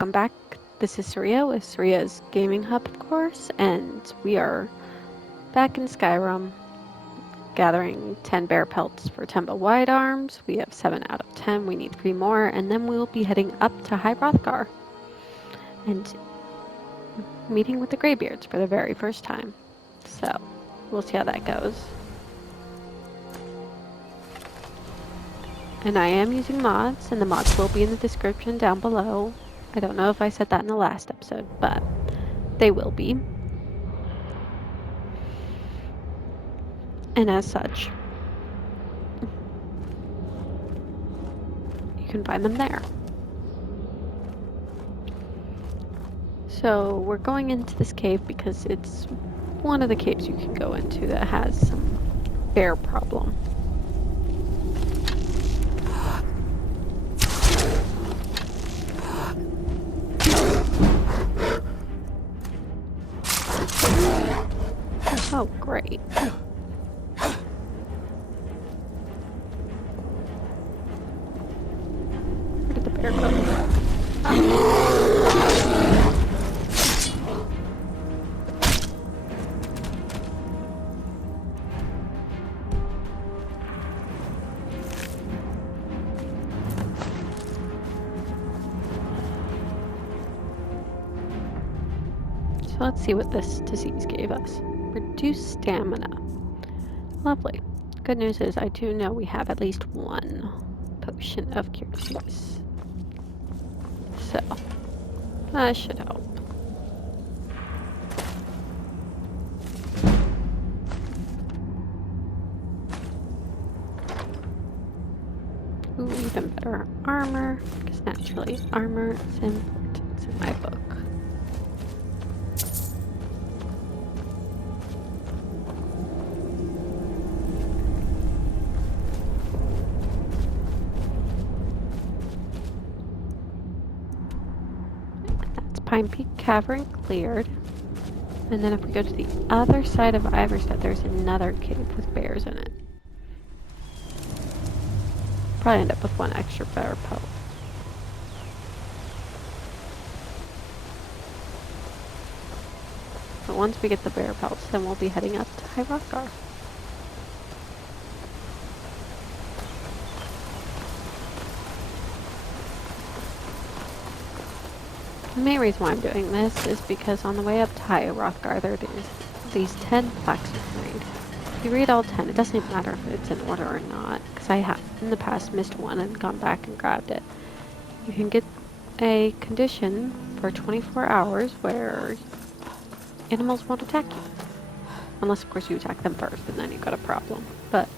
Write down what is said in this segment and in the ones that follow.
Welcome back. This is Surya with Surya's Gaming Hub, of course, and we are back in Skyrim gathering 10 bear pelts for Temba Wide Arms. We have 7 out of 10. We need 3 more, and then we'll be heading up to High Hrothgar and meeting with the Greybeards for the very first time. So, we'll see how that goes. And I am using mods, and the mods will be in the description down below. I don't know if I said that in the last episode, but they will be. And as such, you can find them there. So we're going into this cave because it's one of the caves you can go into that has some bear problem. Oh, great. Where did the bear go? So let's see what this disease gave us. Reduced stamina. Lovely. Good news is I do know we have at least one potion of cure disease. So, that should help. Ooh, even better armor, because naturally armor is important in my book. Pine Peak Cavern cleared. And then if we go to the other side of Iverstead, there's another cave with bears in it. Probably end up with one extra bear pelt. But once we get the bear pelts, then we'll be heading up to High Hrothgar. The main reason why I'm doing this is because on the way up to High Hrothgar, there's these 10 blacksmith raid. If you read all 10, it doesn't even matter if it's in order or not, because I have in the past missed one and gone back and grabbed it. You can get a condition for 24 hours where animals won't attack you. Unless, of course, you attack them first, and then you've got a problem. But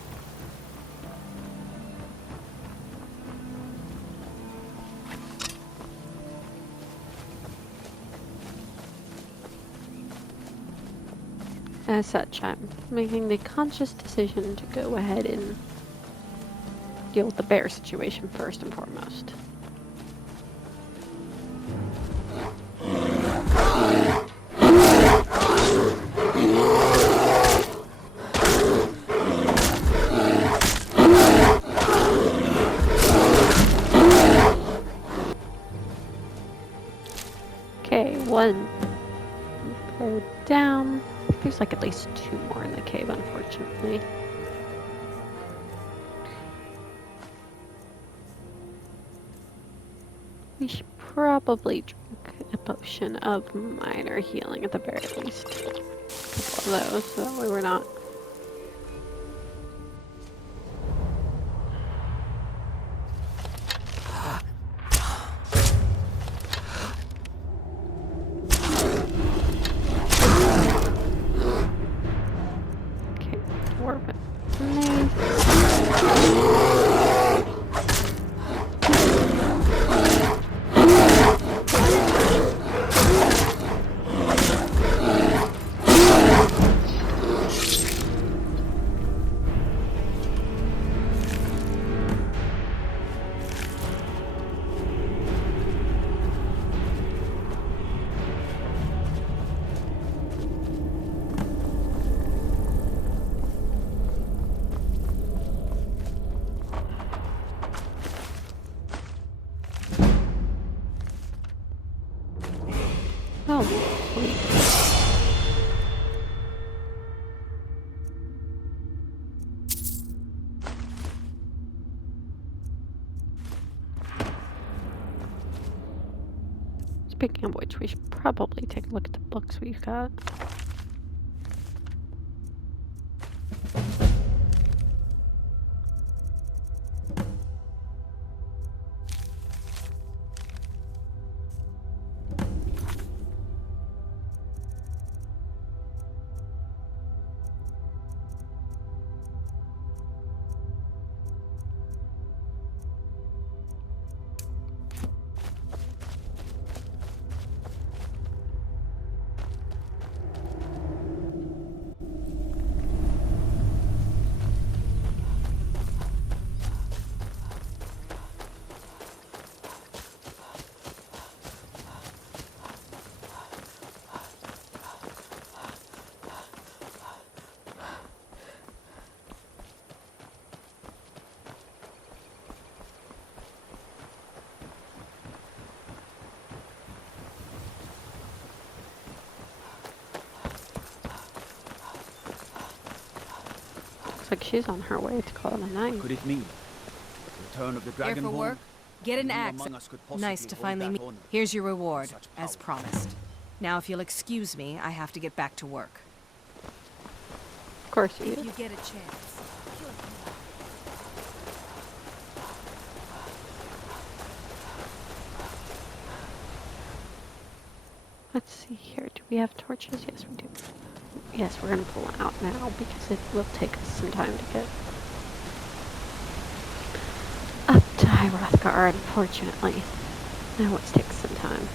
as such, I'm making the conscious decision to go ahead and deal with the bear situation first and foremost. Okay, one bear down. There's like at least 2 more in the cave, unfortunately. We should probably drink a potion of minor healing at the very least. A couple of those, so that way we're not... Oh, sweet. Speaking of which, we should probably take a look at the books we've got. Looks like she's on her way to call it a night. Could it mean? Return of the Here Dragonborn? for work? Get an axe. Nice to finally meet. Here's your reward, as promised. Now, if you'll excuse me, I have to get back to work. Of course you If do. you get a chance. Let's see here. Do we have torches? Yes, we do. Yes, we're going to pull out now because it will take us some time to get up to High Hrothgar, unfortunately. Now let's take some time.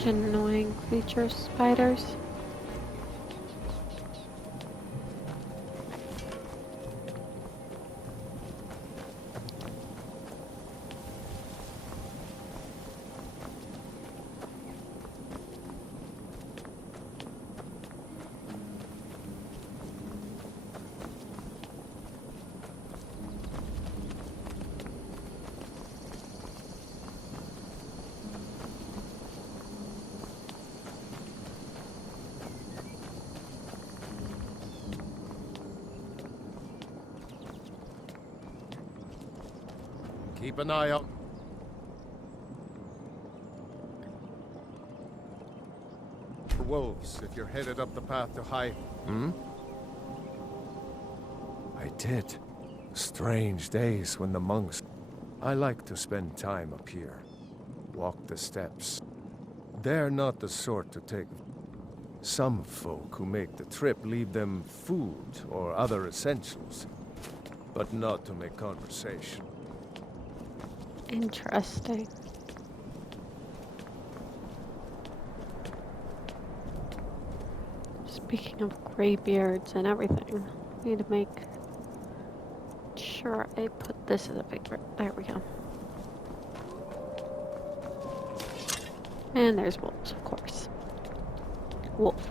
Such annoying creatures, spiders. Keep an eye out. For wolves, if you're headed up the path to High... I did. Strange days when the monks... I like to spend time up here. Walk the steps. They're not the sort to take... Some folk who make the trip leave them food or other essentials, but not to make conversation. Interesting. Speaking of graybeards and everything, I need to make sure I put this as a favorite. There we go. And there's wolves, of course. Wolf.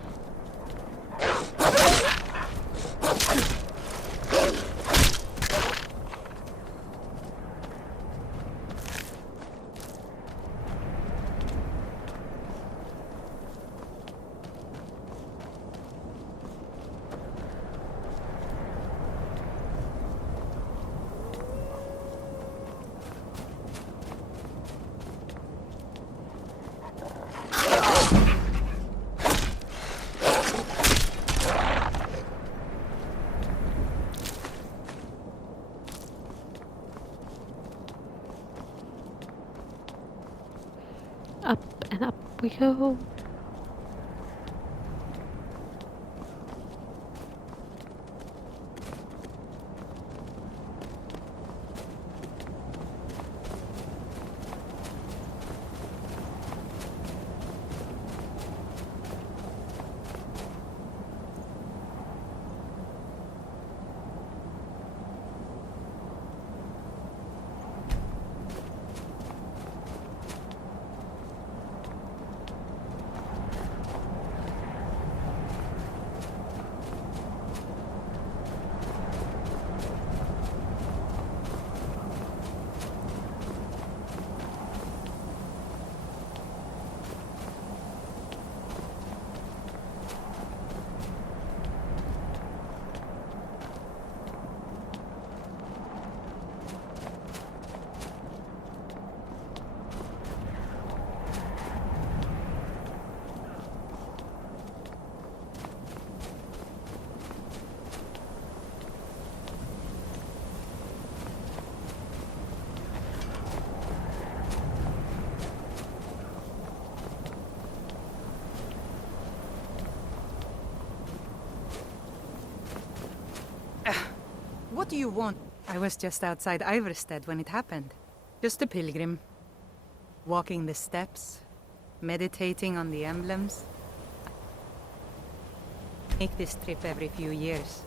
Up and up we go. What do you want? I was just outside Iverstead when it happened. Just a pilgrim. Walking the steps, meditating on the emblems. Make this trip every few years.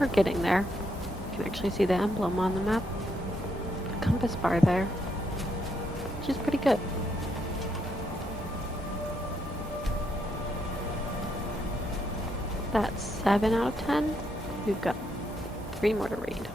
We're getting there. You can actually see the emblem on the map. The compass bar there. Which is pretty good. That's 7 out of 10. We've got 3 more to read.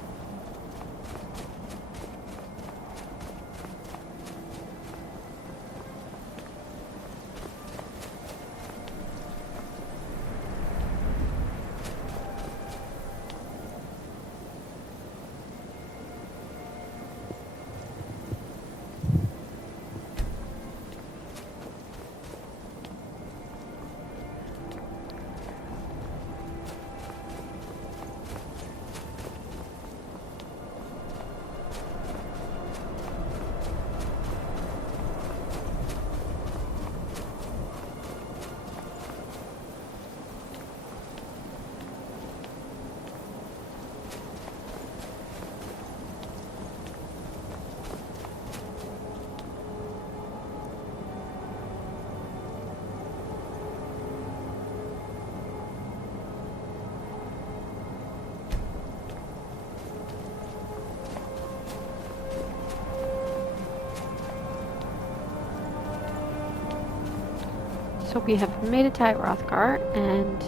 So we have made it to Hrothgar, and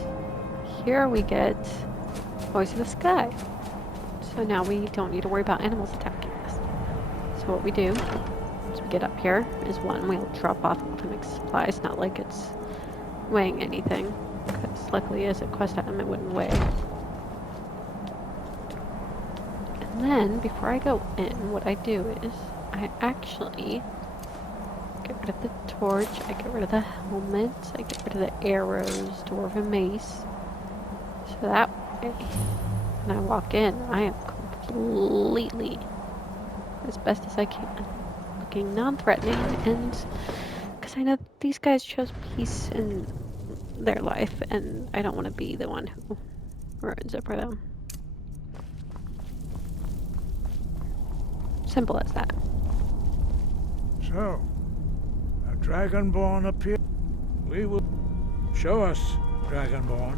here we get Voice of the Sky. So now we don't need to worry about animals attacking us. So what we do is we get up here is one, we'll drop off ultimate supplies, not like it's weighing anything, because luckily as a quest item it wouldn't weigh. And then before I go in, what I do is I actually get rid of the torch, I get rid of the helmet, I get rid of the arrows, dwarven mace. So that way, when I walk in, I am completely, as best as I can, looking non-threatening, and because I know these guys chose peace in their life, and I don't want to be the one who ruins it for them. Simple as that. So, a Dragonborn appeared. We will show us, Dragonborn.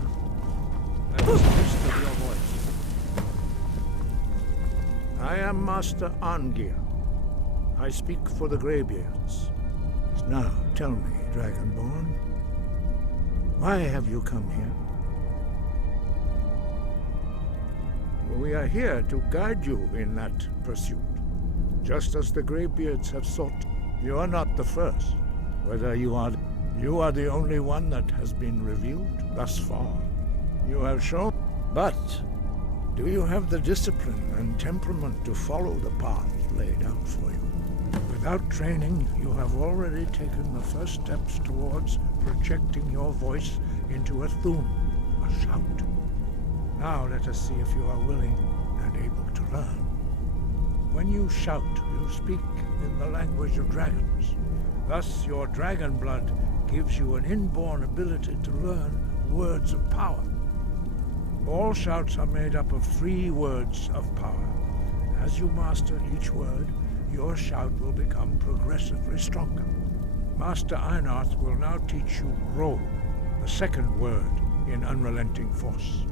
Let us listen to your voice. I am Master Angir. I speak for the Greybeards. Now, tell me, Dragonborn, why have you come here? We are here to guide you in that pursuit. Just as the Greybeards have sought. You are not the first. You are the only one that has been revealed thus far. You have shown. But do you have the discipline and temperament to follow the path laid out for you? Without training, you have already taken the first steps towards projecting your voice into a thum, a shout. Now let us see if you are willing and able to learn. When you shout, you speak in the language of dragons. Thus, your dragon blood gives you an inborn ability to learn words of power. All shouts are made up of 3 words of power. As you master each word, your shout will become progressively stronger. Master Einarth will now teach you Ro, the second word in Unrelenting Force.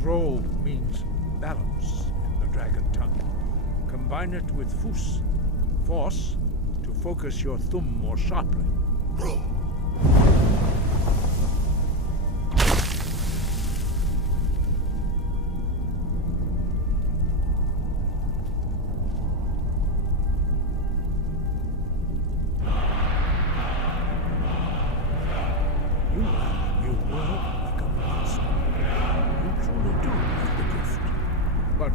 Ro means balance in the dragon tongue. Combine it with Fus, force, to focus your thumb more sharply. Ro.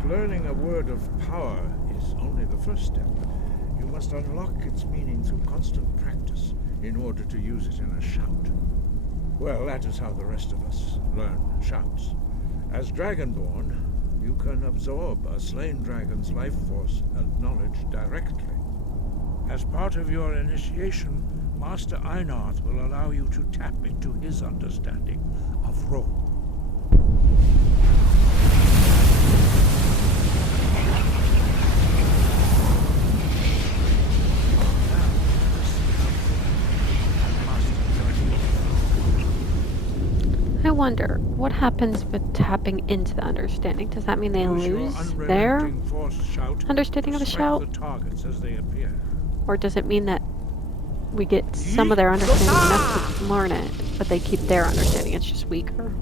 Learning a word of power is only the first step. You must unlock its meaning through constant practice in order to use it in a shout. Well, that is how the rest of us learn shouts. As Dragonborn, you can absorb a slain dragon's life force and knowledge directly. As part of your initiation, Master Einarth will allow you to tap into his understanding of Ro. I wonder, what happens with tapping into the understanding? Does that mean they lose their understanding of the shout? Or does it mean that we get some of their understanding enough to learn it, but they keep their understanding, it's just weaker?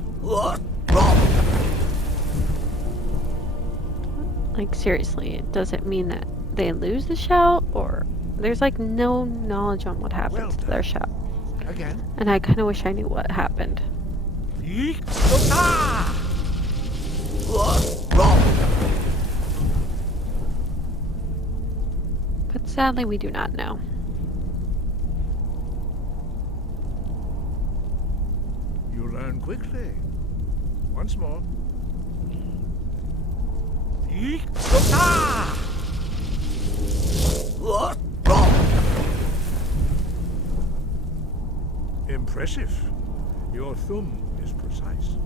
Like, seriously, does it mean that they lose the shout? Or there's like no knowledge on what happens to their shout. And I kind of wish I knew what happened. But sadly, we do not know. You learn quickly. Once more. Impressive. Your thumb is precise.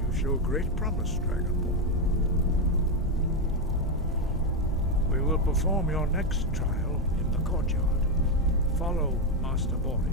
You show great promise, Dragonborn. We will perform your next trial in the courtyard. Follow Master Bori.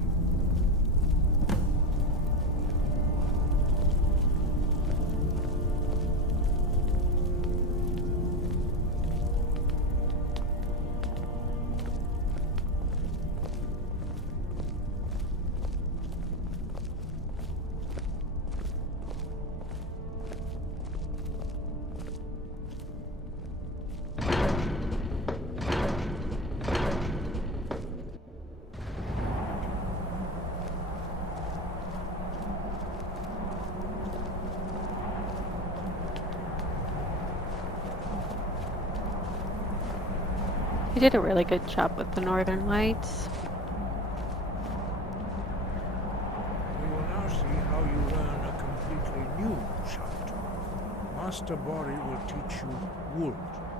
You did a really good job with the Northern Lights. We will now see how you learn a completely new shout. Master Bori will teach you Wold,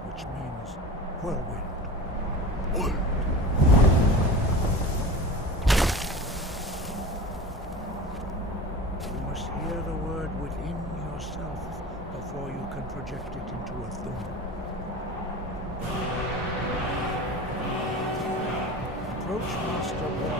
which means whirlwind. Wold. You must hear the word within yourself before you can project it into a thumb. Approach Master Bori.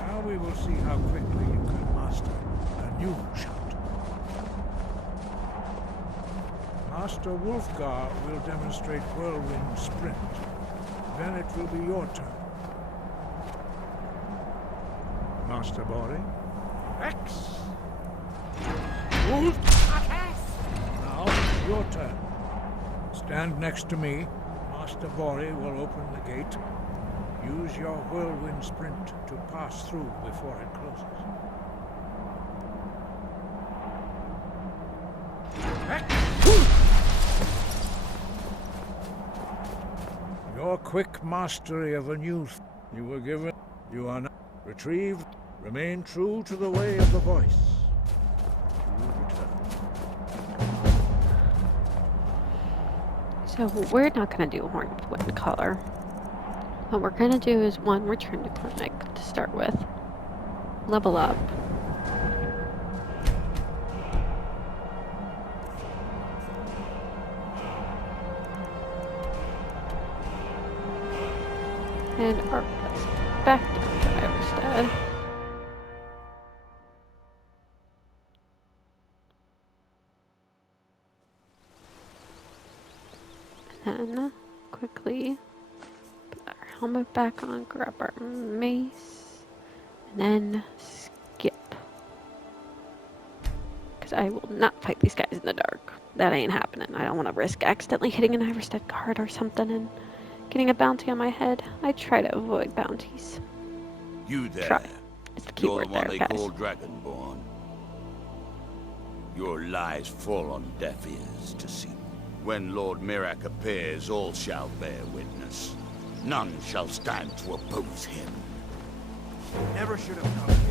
Now we will see how quickly you can master a new shout. Master Wulfgar will demonstrate Whirlwind Sprint. Then it will be your turn. Master Bori? X! Now, your turn. Stand next to me. Master Bori will open the gate. Use your Whirlwind Sprint to pass through before it closes. Your quick mastery of a new you were given, you are now retrieved. Remain true to the way of the voice. You will return. So we're not going to do Horn of Wind color. What we're going to do is one, return to clinic to start with. Level up. And arc us back down to Iverstead. And then quickly put our helmet back on, grab our mace, and then skip. Because I will not fight these guys in the dark. That ain't happening. I don't want to risk accidentally hitting an Iverstead guard or something and getting a bounty on my head. I try to avoid bounties. You there. Try. It's the You're keyword the one there, they guys. call Dragonborn. Your lies fall on deaf ears to see. When Lord Mirak appears, all shall bear witness. None shall stand to oppose him. Never should have come here.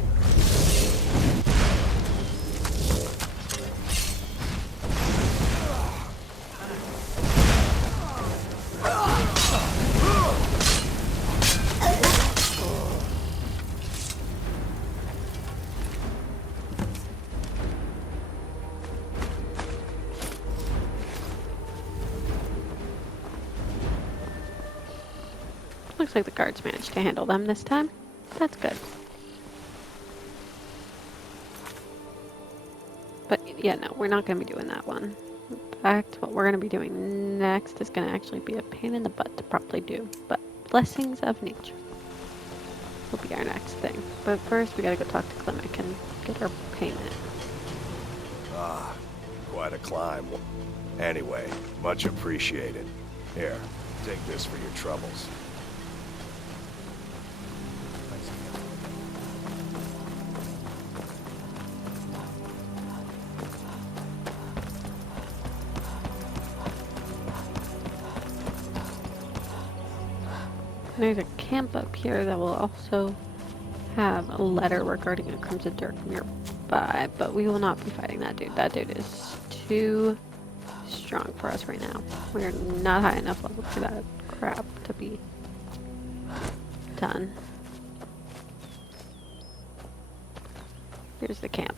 Looks like the guards managed to handle them this time. That's good. But yeah, no, we're not going to be doing that one. In fact, what we're going to be doing next is going to actually be a pain in the butt to properly do. But Blessings of Nature will be our next thing. But first, we got to go talk to Klimek and get our payment. Ah, quite a climb. Anyway, much appreciated. Here, take this for your troubles. And there's a camp up here that will also have a letter regarding a Crimson Dirk nearby, but we will not be fighting that dude. That dude is too strong for us right now. We're not high enough level for that crap to be done. Here's the camp.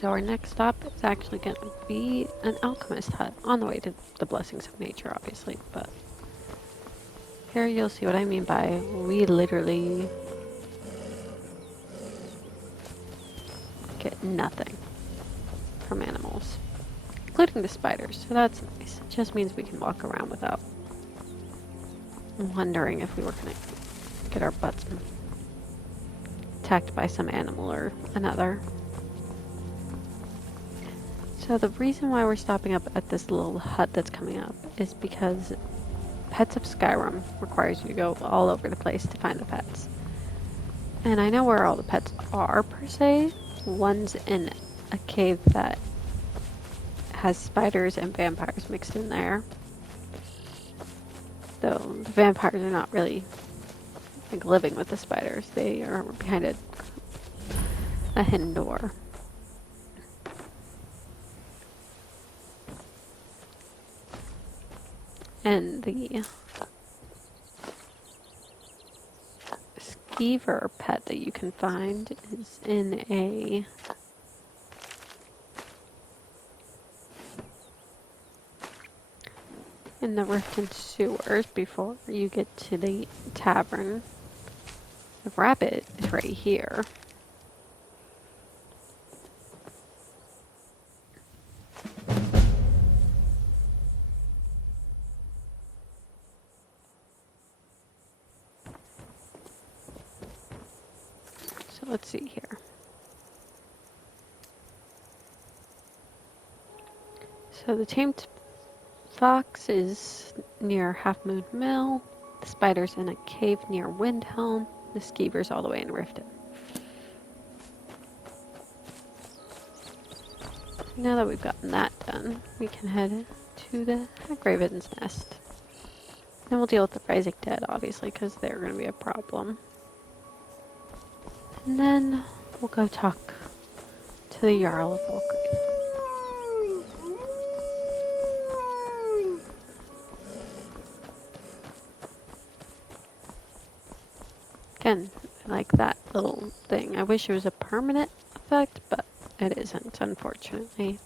So our next stop is actually going to be an alchemist hut on the way to the Blessings of Nature, obviously, but here you'll see what I mean by we literally get nothing from animals, including the spiders, so that's nice. It just means we can walk around without wondering if we were going to get our butts attacked by some animal or another. So the reason why we're stopping up at this little hut that's coming up is because Pets of Skyrim requires you to go all over the place to find the pets. And I know where all the pets are, per se. One's in a cave that has spiders and vampires mixed in there. Though the vampires are not really like living with the spiders. They are behind a hidden door. And the skeever pet that you can find is in the Riften sewers before you get to the tavern. The rabbit is right here. So let's see here. So the tamed fox is near Half Moon Mill. The spider's in a cave near Windhelm. The skeever's all the way in Riften. Now that we've gotten that done, we can head to the Graven's Nest. Then we'll deal with the Rising Dead, obviously, because they're going to be a problem. And then we'll go talk to the Jarl of Volkreath. Again, I like that little thing. I wish it was a permanent effect, but it isn't, unfortunately.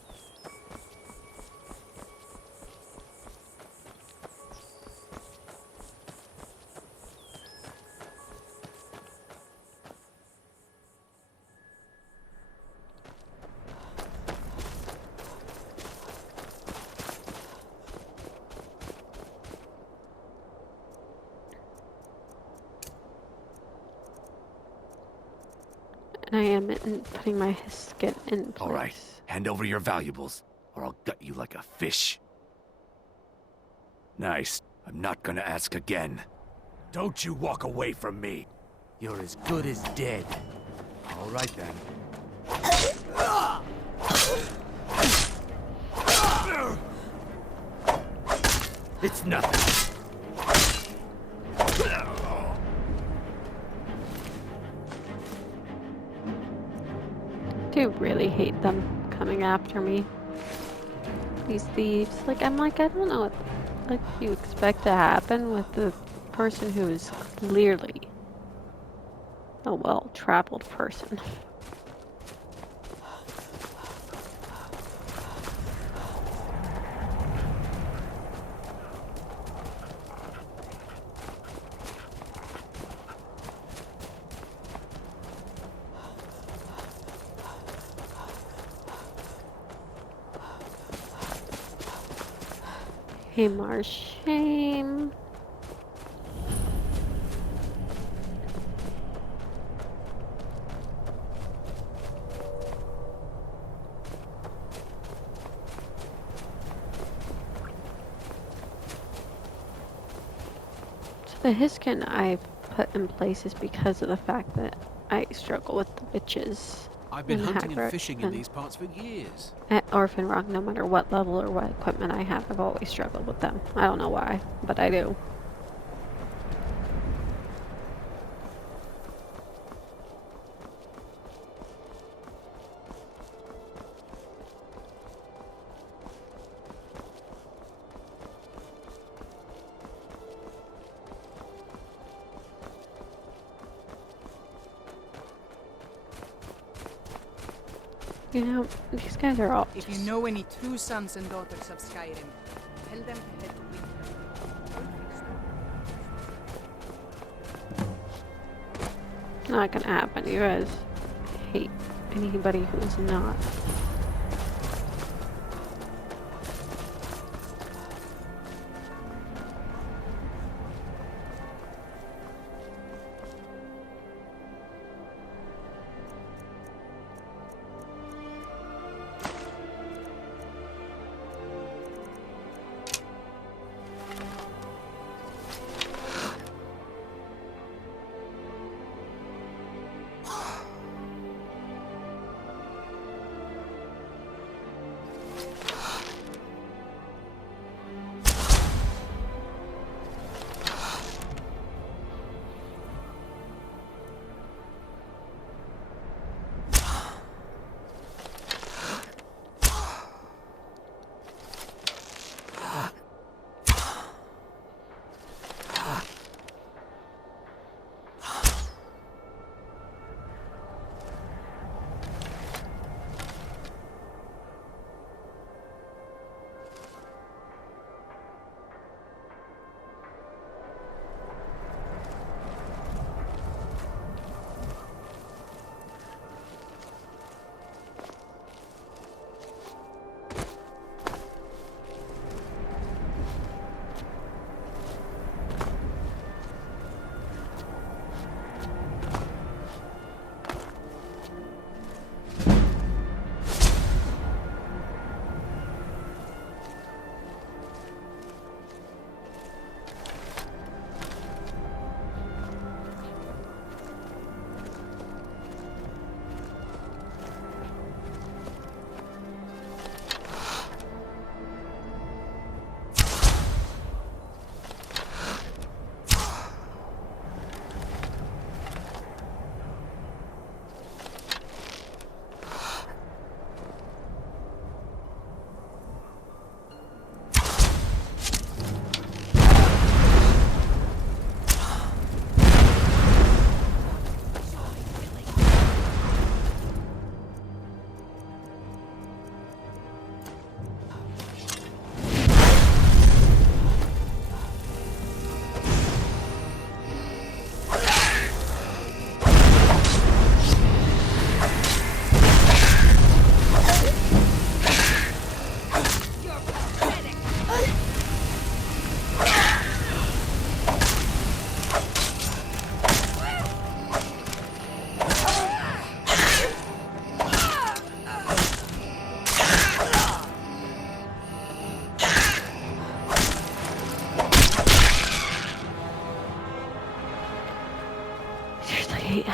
And I am putting my skin in place. All right, hand over your valuables, or I'll gut you like a fish. Nice. I'm not gonna ask again. Don't you walk away from me. You're as good as dead. All right, then. It's nothing. I do really hate them coming after me. These thieves. I don't know what you expect to happen with the person who is clearly a well-traveled person. Hamar shame. So the Hiskin I've put in place is because of the fact that I struggle with the witches. I've been hunting and Hagrid fishing in these parts for years. At Orphan Rock, no matter what level or what equipment I have, I've always struggled with them. I don't know why, but I do. You know, these guys are all If you know any true sons and daughters of Skyrim, tell them to head to Winter. not gonna happen. You guys hate anybody who's not.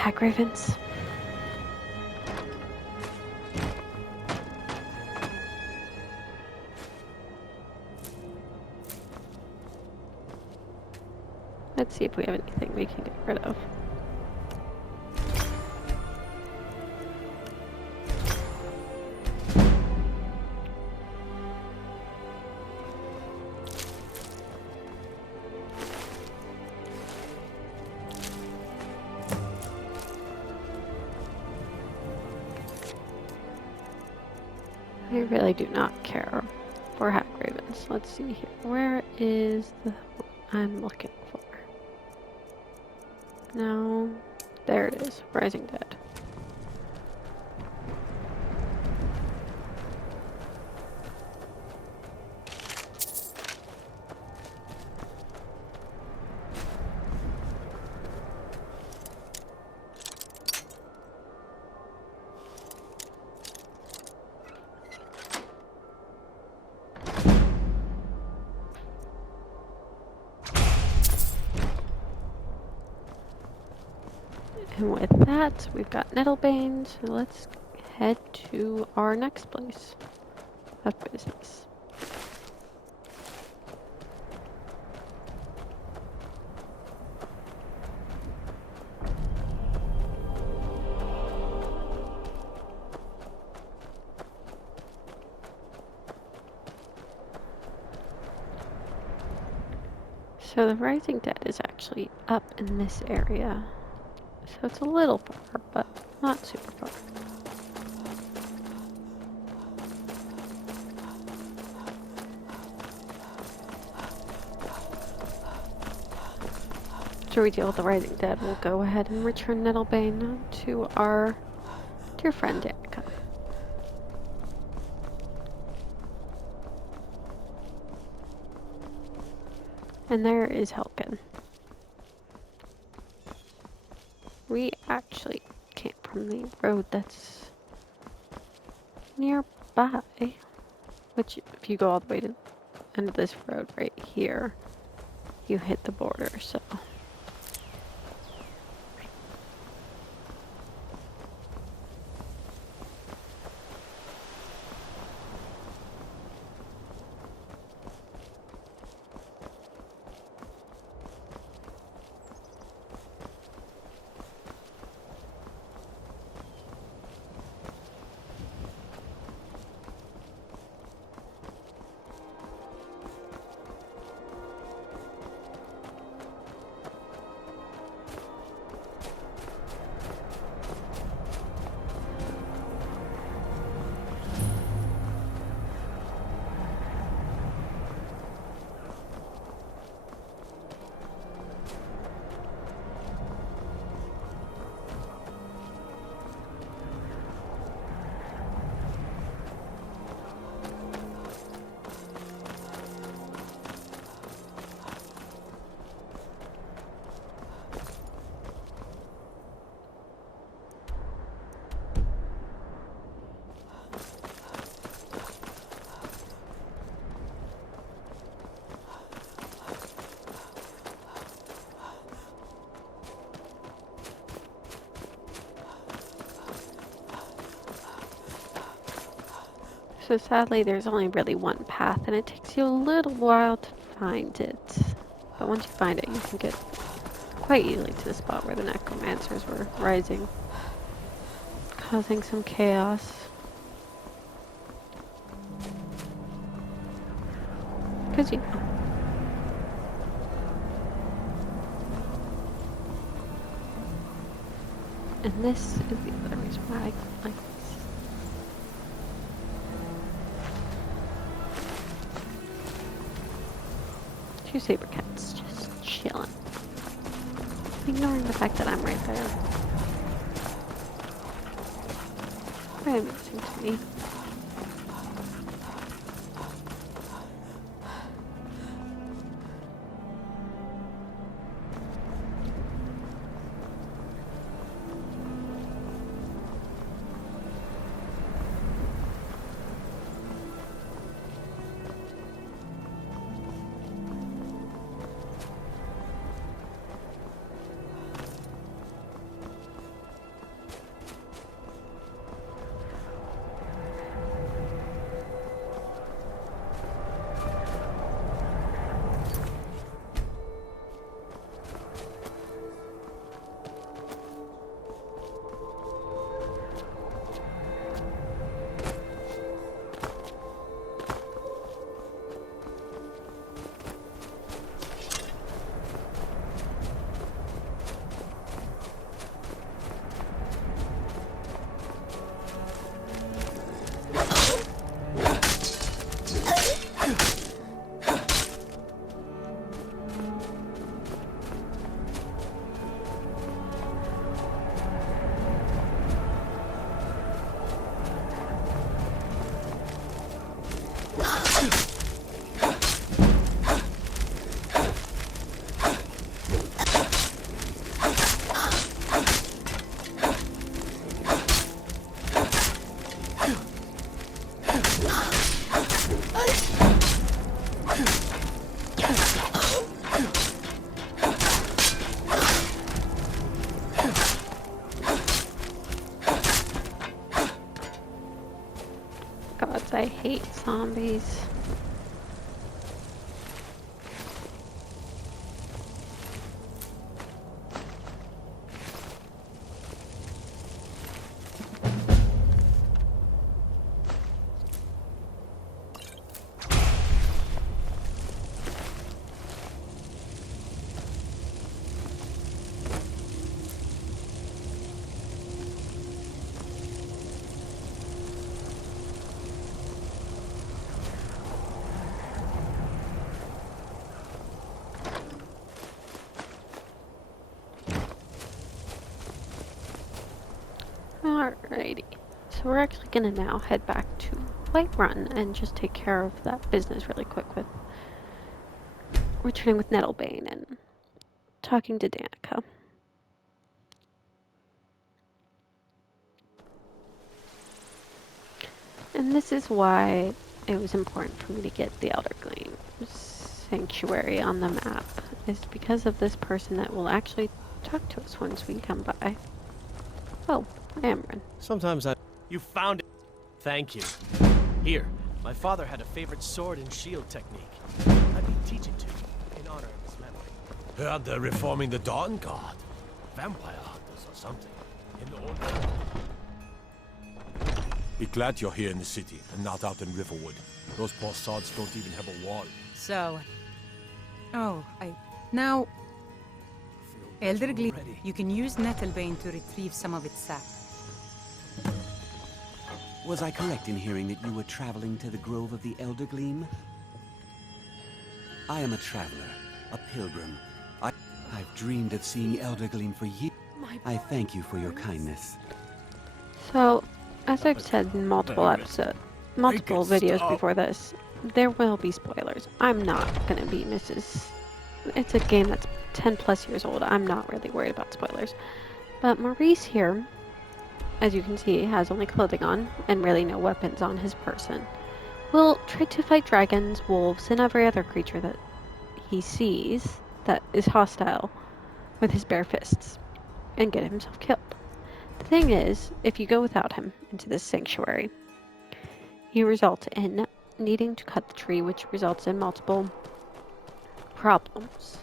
Hag ravens. Let's see if we have anything we can get rid of. I really do not care for hag ravens. Let's see here. Where is the I'm looking for? No. There it is. Rising Dead. And with that, we've got Nettlebane, so let's head to our next place of business. So the Rising Dead is actually up in this area. So it's a little far, but not super far. After we deal with the Rising Dead, we'll go ahead and return Nettlebane to our dear friend Danica. And there is Helgen. We actually came from the road that's nearby, which if you go all the way to the end of this road right here, you hit the border, so. So sadly, there's only really one path, and it takes you a little while to find it. But once you find it, you can get quite easily to the spot where the necromancers were rising, causing some chaos. Because you know. And this is the other reason why I like this. Two saber cats just chilling, ignoring the fact that I'm right there. Very amusing to me. Gods, I hate zombies. Alrighty, so we're actually gonna now head back to Whiterun and just take care of that business really quick with returning with Nettlebane and talking to Danica. And this is why it was important for me to get the Elder Gleam Sanctuary on the map, is because of this person that will actually talk to us once we come by. Oh, Amryn. Sometimes You found it. Thank you. Here, my father had a favorite sword and shield technique. Let me teach it to you, in honor of his memory. Heard they're reforming the Dawn Guard. Vampire hunters or something. In the old world. Be glad you're here in the city and not out in Riverwood. Those poor sods don't even have a wall. So... Oh, Now... Elder Gleam, you can use Nettlebane to retrieve some of its sap. Was I correct in hearing that you were traveling to the Grove of the Elder Gleam? I am a traveler, a pilgrim. I've dreamed of seeing Elder Gleam for years. I thank you for your kindness. So, as I've said in multiple videos before this, there will be spoilers. I'm not gonna be Mrs. It's a game that's 10 plus years old. I'm not really worried about spoilers. But Maurice here, as you can see, has only clothing on and really no weapons on his person. Will try to fight dragons, wolves, and every other creature that he sees that is hostile with his bare fists and get himself killed. The thing is, if you go without him into this sanctuary, you result in needing to cut the tree, which results in multiple problems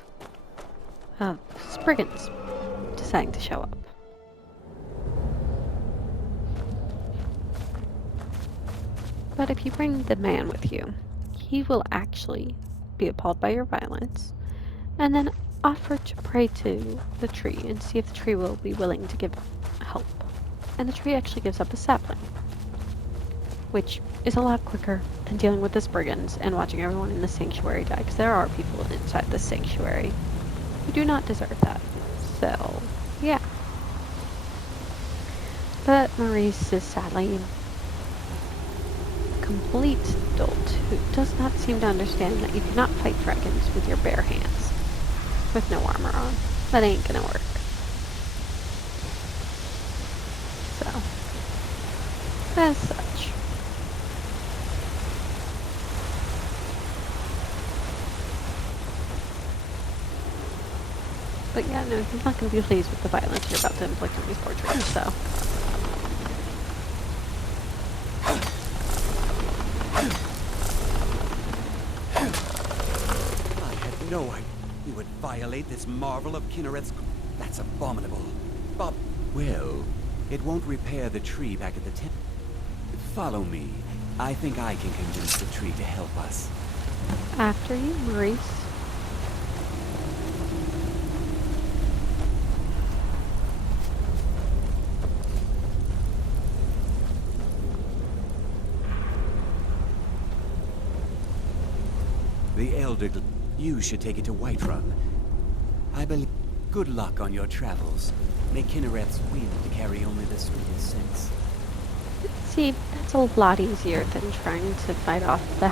of Spriggans deciding to show up. But if you bring the man with you, he will actually be appalled by your violence, and then offer to pray to the tree and see if the tree will be willing to give help. And the tree actually gives up a sapling, which is a lot quicker than dealing with the Spriggans and watching everyone in the sanctuary die, because there are people inside the sanctuary who do not deserve that. So, yeah. But Maurice is sadly a complete dolt who does not seem to understand that you cannot fight dragons with your bare hands, with no armor on. That ain't gonna work. So, as such. But yeah, no, he's not going to be pleased with the violence you're about to inflict on these poor trees, so. I had no idea you would violate this marvel of Kinnereth's... That's abominable. Bob... Well, it won't repair the tree back at the temple. Follow me. I think I can convince the tree to help us. After you, Maurice. The Elder... You should take it to Whiterun. I believe... Good luck on your travels. May Kinnereth's wind carry only the sweetest scents. See, that's a lot easier than trying to fight off the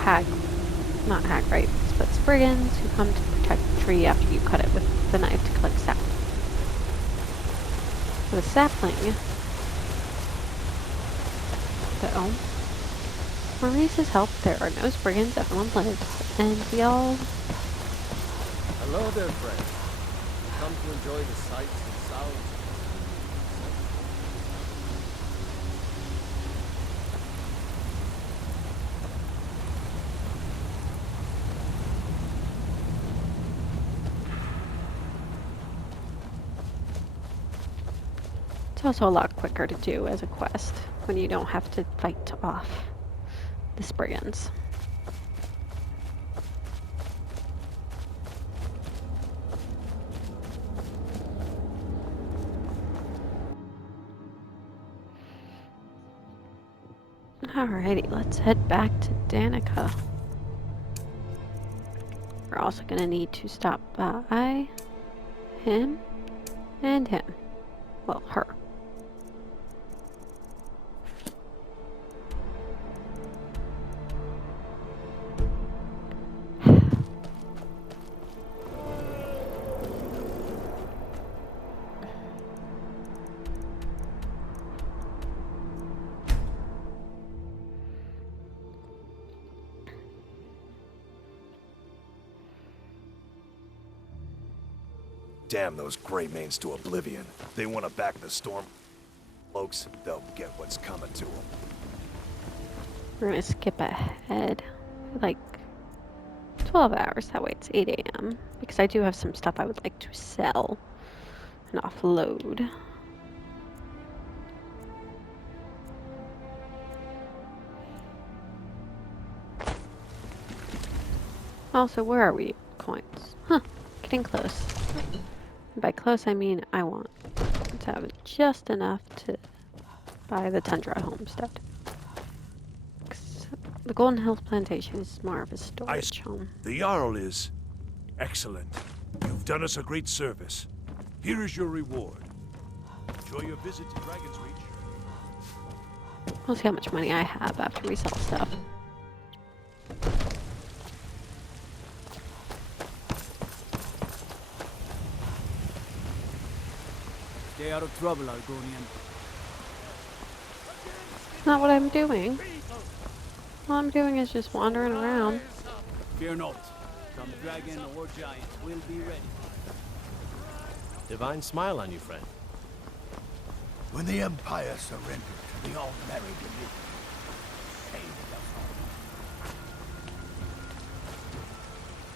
not hag-rights, but Spriggans who come to protect the tree after you cut it with the knife to collect sap. The sapling, though, Maurice's help, there are no Spriggans, everyone lives, and we all... Hello there, friend. Come to enjoy the sights and sounds. It's also a lot quicker to do as a quest when you don't have to fight off the brigands. Alrighty, let's head back to Danica. We're also gonna need to stop by him and him. Well, her. Damn those Greymanes to oblivion. They want to back the storm. Folks, they'll get what's coming to them. We're gonna skip ahead like 12 hours. That way it's 8 a.m. because I do have some stuff I would like to sell and offload. Also, where are we? Coins. Huh. Getting close. And by close, I mean I want to have just enough to buy the Tundra homestead. The Golden Hills Plantation is more of a storage home. The Jarl is excellent. You've done us a great service. Here is your reward. Enjoy your visit to Dragon's Reach. We'll see how much money I have after we sell stuff. Stay out of trouble, Argonian. That's not what I'm doing. All I'm doing is just wandering around. Fear not. Come dragon or giant, we'll be ready. Divine smile on you, friend. When the Empire surrendered to the all-merry division, saved us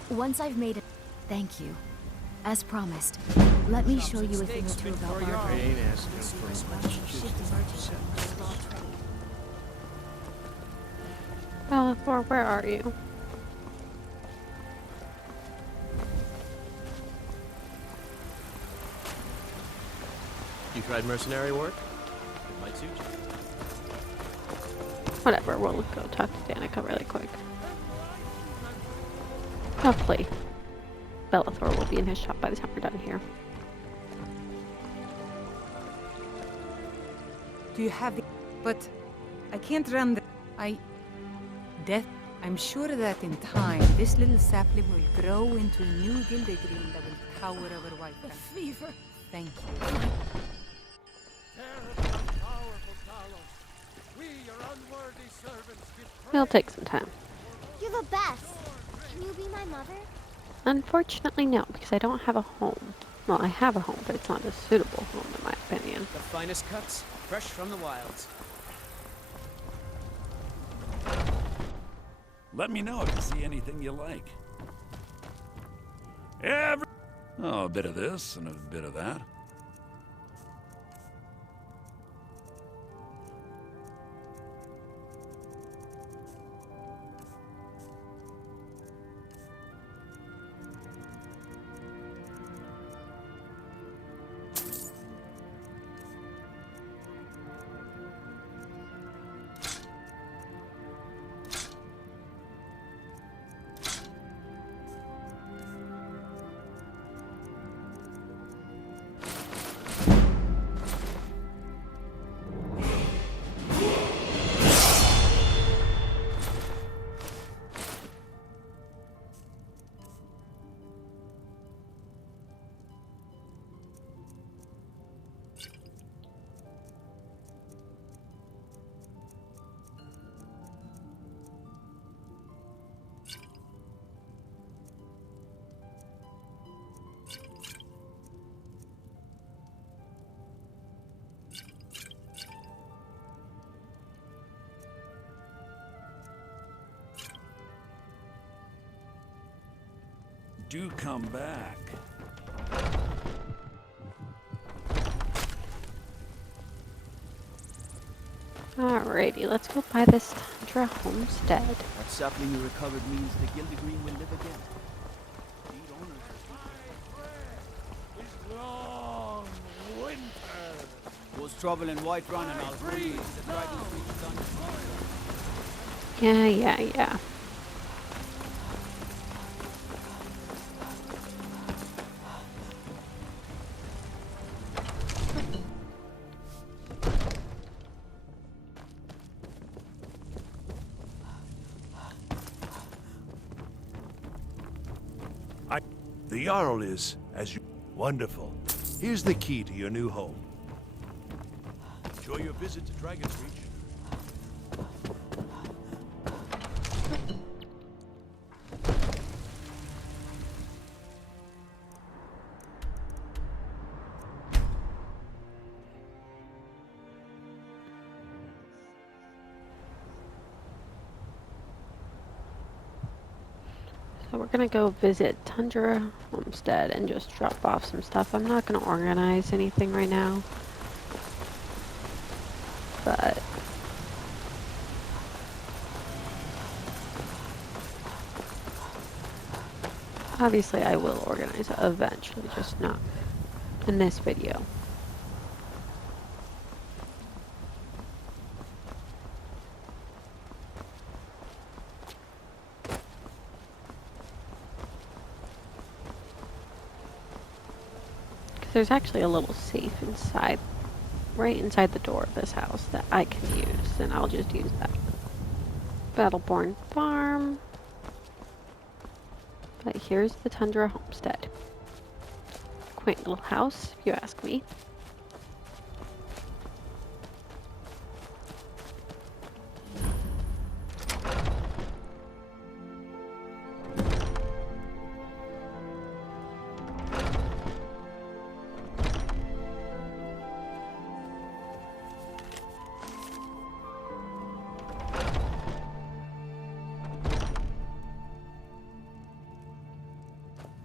all. Once I've made it, thank you. As promised, let me show you a thing or two about Barbara. Bellathor, where are you? You tried mercenary work? It might suit you. Whatever, we'll go talk to Danica really quick. Hopefully, Bellathor will be in his shop by the time we're done here. Do you have the... But I can't run the... Death... I'm sure that in time, this little sapling will grow into a new Gildegreen that will tower over White. The fever. Thank you. It'll take some time. You're the best. Can you be my mother? Unfortunately, no, because I don't have a home. Well, I have a home, but it's not a suitable home, in my opinion. The finest cuts, fresh from the wilds. Let me know if you see anything you like. Oh, a bit of this and a bit of that. Do come back. Alrighty, let's go buy this Tundra homestead. That sapling you recovered means the Gilded Green will live again. It's long winter. Was trouble in Whiterun and I'll freeze the dragon's reach on. Yeah. The Jarl is, as you... Wonderful. Here's the key to your new home. Enjoy your visit to Dragon's Reach. So we're gonna go visit Tundra Homestead and just drop off some stuff. I'm not gonna organize anything right now, but obviously I will organize it eventually, just not in this video. There's actually a little safe inside, right inside the door of this house that I can use, and I'll just use that. Battleborn Farm. But here's the Tundra Homestead. Quaint little house, if you ask me.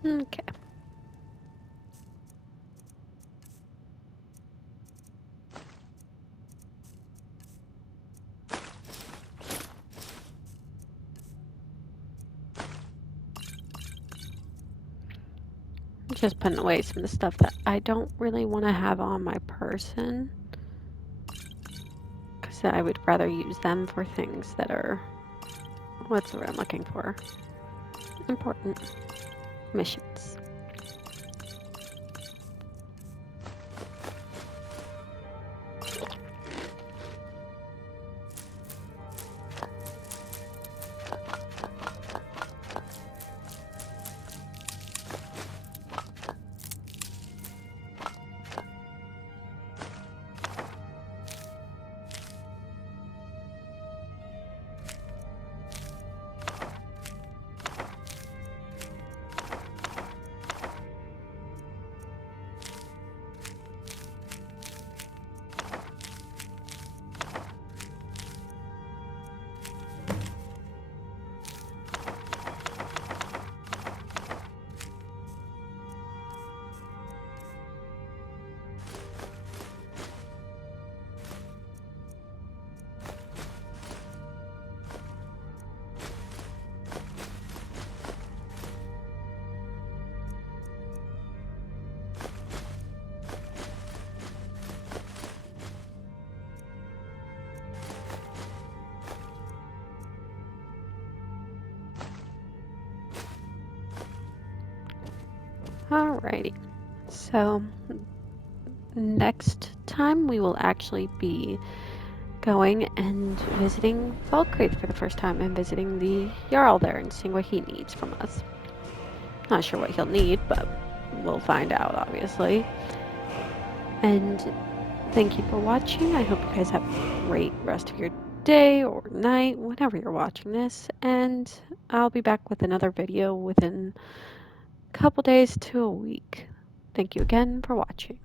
Okay. I'm just putting away some of the stuff that I don't really want to have on my person, because I would rather use them for things that are, what's the word I'm looking for? Important missions. Alrighty, so next time we will actually be going and visiting Falkreath for the first time and visiting the Jarl there and seeing what he needs from us. Not sure what he'll need, but we'll find out, obviously. And thank you for watching. I hope you guys have a great rest of your day or night, whenever you're watching this, and I'll be back with another video within couple days to a week. Thank you again for watching.